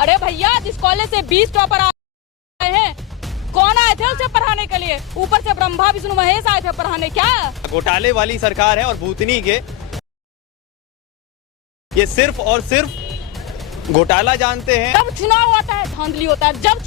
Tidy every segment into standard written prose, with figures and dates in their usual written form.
अरे भैया, जिस कॉलेज से 20 टॉपर आए हैं, कौन आए थे उसे पढ़ाने के लिए? ऊपर से ब्रह्मा विष्णु महेश आए थे पढ़ाने। क्या घोटाले वाली सरकार है और भूतनी के ये सिर्फ और सिर्फ घोटाला जानते हैं। जब चुनाव आता है धांधली होता है। जब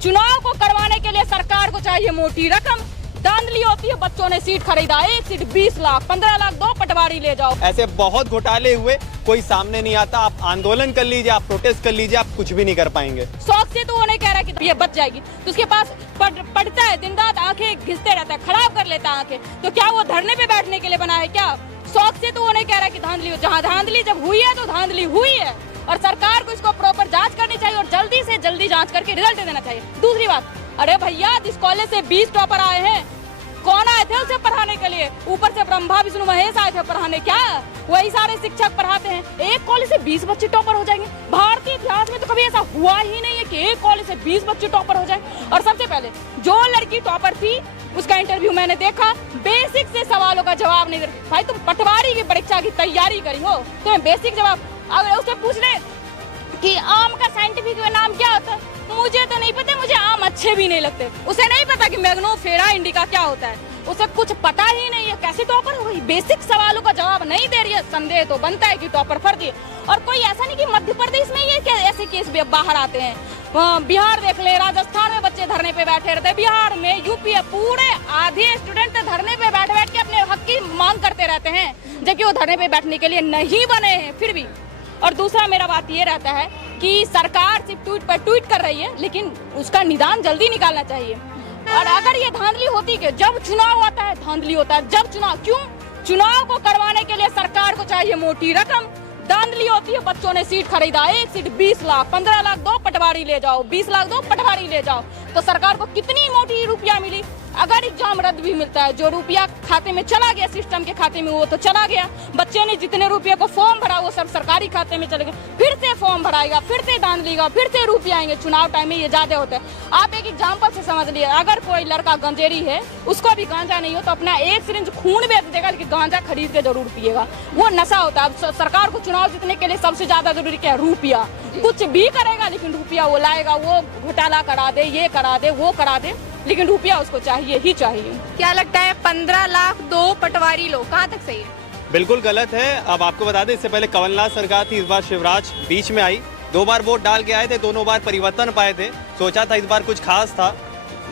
चुनाव को करवाने के लिए सरकार को चाहिए मोटी रकम, धांधली होती है। बच्चों ने सीट खरीदा, एक सीट 20 लाख, 15 लाख दो, पटवारी ले जाओ। ऐसे बहुत घोटाले हुए, कोई सामने नहीं आता। आप आंदोलन कर लीजिए, आप प्रोटेस्ट कर लीजिए, आप कुछ भी नहीं कर पाएंगे। शौक से तो वो नहीं कह रहा कि ये बच जाएगी, तो उसके पास पढ़ता है, दिन रात आंखें घिसते रहता है, खराब कर लेता है आंखें। तो क्या वो धरने पे बैठने के लिए बना है क्या? शौक से तो वो नहीं कह रहा कि धांधली हो। जहाँ धांधली जब हुई है तो धांधली हुई है, और सरकार को इसको प्रॉपर जांच करनी चाहिए और जल्दी से जल्दी जांच करके रिजल्ट देना चाहिए। दूसरी बात, अरे भैया, जिस कॉलेज से 20 टॉपर आए हैं, कौन आए थे उसे पढ़ाने के लिए? ऊपर से ब्रह्मा विष्णु महेश आए थे पढ़ाने। क्या वही सारे शिक्षक पढ़ाते हैं? एक कॉलेज से 20 बच्चे टॉपर हो जाएंगे? भारतीय इतिहास में तो कभी ऐसा हुआ ही नहीं है कि एक कॉलेज से 20 बच्चे टॉपर हो जाए। और सबसे पहले जो लड़की टॉपर थी, उसका इंटरव्यू मैंने देखा, बेसिक से सवालों का जवाब नहीं दे। भाई, तुम पटवारी की परीक्षा की तैयारी करी हो, तुम्हें बेसिक जवाब। अगर उससे पूछ ले कि आम का साइंटिफिक नाम क्या होता है, मुझे तो नहीं पता, मुझे आम अच्छे भी नहीं लगते। उसे नहीं पता कि मैग्नोफेरा इंडिका क्या होता है, उसे कुछ पता ही नहीं है। कैसे टॉपर हो गई? बेसिक सवालों का जवाब नहीं दे रही है। संदेह तो बनता है कि टॉपर फर्जी है। और कोई ऐसा नहीं कि मध्य प्रदेश में ये ऐसे केस भी बाहर आते हैं। बिहार देख ले, राजस्थान में बच्चे धरने पे बैठे रहते हैं, बिहार में, यूपी, पूरे आधे स्टूडेंट धरने पे बैठ के अपने हक की मांग करते रहते हैं, जबकि वो धरने पे बैठने के लिए नहीं बने हैं फिर भी। और दूसरा मेरा बात ये रहता है कि सरकार सिर्फ ट्वीट पर ट्वीट कर रही है, लेकिन उसका निदान जल्दी निकालना चाहिए। और अगर ये धांधली होती कि जब चुनाव आता है धांधली होता है, जब चुनाव को करवाने के लिए सरकार को चाहिए मोटी रकम, धांधली होती है। बच्चों ने सीट खरीदा, एक सीट 20 लाख, 15 लाख दो, पटवारी ले जाओ, 20 लाख दो, पटवारी ले जाओ। तो सरकार को कितनी मोटी रुपया मिली? अगर एग्जाम रद्द भी मिलता है, जो रुपया खाते में चला गया, सिस्टम के खाते में, वो तो चला गया। बच्चे ने जितने रुपये को फॉर्म भरा, वो सब सरकारी खाते में चले गए। फिर से फॉर्म भराएगा, फिर से धांधली का, फिर से रुपये आएंगे। चुनाव टाइम में ये ज्यादा होता है। आप एक एग्जाम्पल से समझ लिए, अगर कोई लड़का गंजेरी है, उसको भी गांजा नहीं हो तो अपना एक सिरिंज खून बेच देगा, लेकिन गांजा खरीद के जरूर पिएगा। वो नशा होता है। अब सरकार को चुनाव जीतने के लिए सबसे ज्यादा जरूरी क्या है? रुपया। कुछ भी करेगा लेकिन रुपया वो लाएगा। वो घोटाला करा दे, ये करा दे, वो करा दे, लेकिन रुपया उसको चाहिए ही चाहिए। क्या लगता है 15 लाख दो, पटवारी लो, कहाँ तक सही है? बिल्कुल गलत है। अब आपको बता दें, इससे पहले कमलनाथ सरकार थी, इस बार शिवराज बीच में आई, 2 बार वोट डाल के आए थे, दोनों बार परिवर्तन पाए थे। सोचा था इस बार कुछ खास था,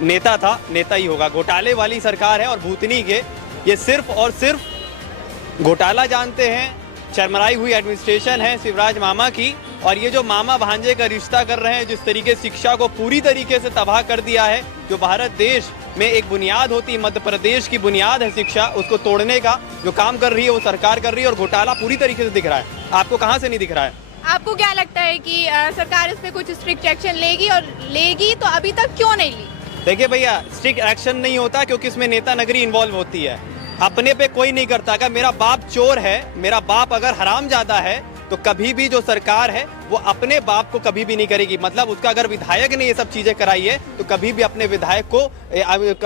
नेता ही होगा। घोटाले वाली सरकार है और भूतनी के ये सिर्फ और सिर्फ घोटाला जानते हैं। चरमराई हुई एडमिनिस्ट्रेशन है शिवराज मामा की, और ये जो मामा भांजे का रिश्ता कर रहे हैं, जिस तरीके शिक्षा को पूरी तरीके से तबाह कर दिया है। जो भारत देश में एक बुनियाद होती है, मध्य प्रदेश की बुनियाद है शिक्षा, उसको तोड़ने का जो काम कर रही है वो सरकार कर रही है, और घोटाला पूरी तरीके से दिख रहा है। आपको कहाँ से नहीं दिख रहा है? आपको क्या लगता है कि सरकार इस पे कुछ स्ट्रिक्ट एक्शन लेगी, और लेगी तो अभी तक क्यों नहीं ली? देखिए भैया, स्ट्रिक्ट एक्शन नहीं होता क्योंकि इसमें नेता नगरी इन्वॉल्व होती है। अपने पे कोई नहीं करता। अगर मेरा बाप चोर है, मेरा बाप अगर हरामजादा है, तो कभी भी जो सरकार है वो अपने बाप को कभी भी नहीं करेगी। मतलब उसका अगर विधायक ने ये सब चीजें कराई है तो कभी भी अपने विधायक को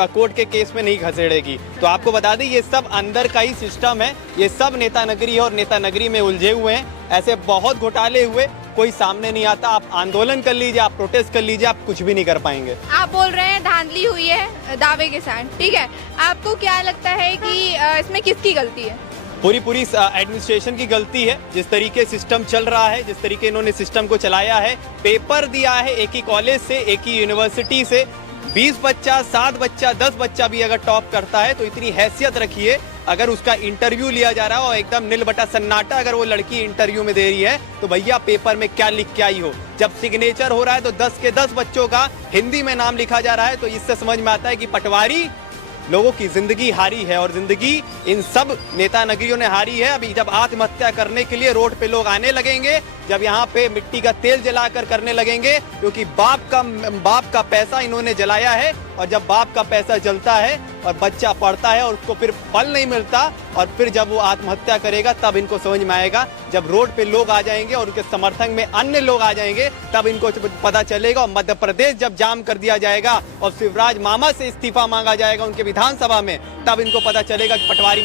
कोर्ट के केस में नहीं घसीटेगी। तो आपको बता दें, ये सब अंदर का ही सिस्टम है। ये सब नेता नगरी है और नेता नगरी में उलझे हुए हैं। ऐसे बहुत घोटाले हुए, कोई सामने नहीं आता। आप आंदोलन कर लीजिए, आप प्रोटेस्ट कर लीजिए, आप कुछ भी नहीं कर पाएंगे। आप बोल रहे हैं धांधली हुई है दावे के साथ, ठीक है। आपको क्या लगता है कि इसमें किसकी गलती है? पूरी एडमिनिस्ट्रेशन की गलती है। जिस तरीके सिस्टम चल रहा है, जिस तरीके इन्होंने सिस्टम को चलाया है, पेपर दिया है एक ही कॉलेज से, एक ही यूनिवर्सिटी से, 20 बच्चा, 7 बच्चा, 10 बच्चा भी अगर टॉप करता है तो इतनी हैसियत रखिए। अगर उसका इंटरव्यू लिया जा रहा है और एकदम नील बटा सन्नाटा अगर वो लड़की इंटरव्यू में दे रही है, तो भैया पेपर में क्या लिख के आई हो? जब सिग्नेचर हो रहा है तो 10 के 10 बच्चों का हिंदी में नाम लिखा जा रहा है, तो इससे समझ में आता है कि पटवारी लोगों की जिंदगी हारी है, और जिंदगी इन सब नेता नगरियों ने हारी है। अभी जब आत्महत्या करने के लिए रोड पे लोग आने लगेंगे, जब यहाँ पे मिट्टी का तेल जलाकर करने लगेंगे, क्योंकि बाप का पैसा इन्होंने जलाया है। और जब बाप का पैसा जलता है और बच्चा पढ़ता है और उसको फिर फल नहीं मिलता, और फिर जब वो आत्महत्या करेगा तब इनको समझ में आएगा। जब रोड पे लोग आ जाएंगे और उनके समर्थन में अन्य लोग आ जाएंगे, तब इनको पता चलेगा। और मध्य प्रदेश जब जाम कर दिया जाएगा और शिवराज मामा से इस्तीफा मांगा जाएगा उनके विधानसभा में, तब इनको पता चलेगा कि पटवारी में